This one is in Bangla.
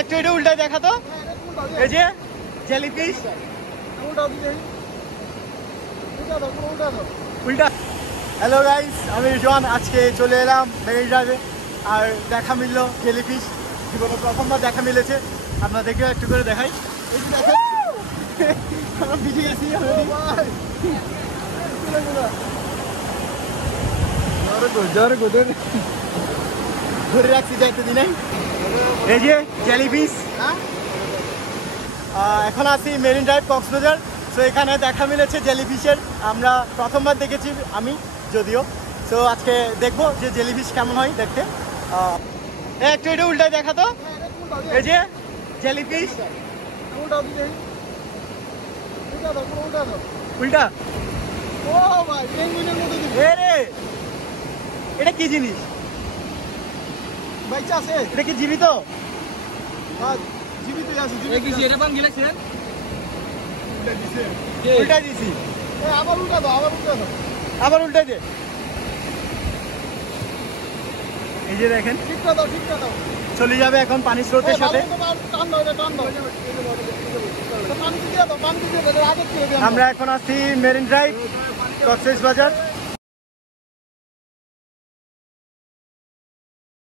একটু এটা উল্টায় দেখা তো, এই যে জেলিফিশ উল্টা। হ্যালো গাইস, আমি রিজওয়ান। আজকে চলে এলাম মেরিন ড্রাইভে, আর দেখা মিললো জেলিফিশ। জীবনে প্রথমবার দেখা মিলেছে, আপনাদেরকে একটু করে দেখাই। এই যে দেখেন, আমরা ভিজে গেছি ধরে রাখছি যাইতে দিন। এই যে জেলিফিশ, এখন আছি মেরিন ড্রাইভ কক্সবাজার। সো এখানে দেখা মিলেছে জেলিফিশের, আমরা প্রথমবার দেখেছি আমি যদিও। সো আজকে দেখবো যে জেলিফিশ কেমন হয় দেখতে। একটু এটা উল্টায় দেখা তো, এই যে জেলিফিশ উল্টা। এটা কি জিনিস? এটা কি জীবিত? আবার উল্টা দে। এই যে দেখেন, চলে যাবে এখন পানি স্রোতের সাথে। আমরা এখন আছি মেরিন ড্রাইভ কক্সবাজার।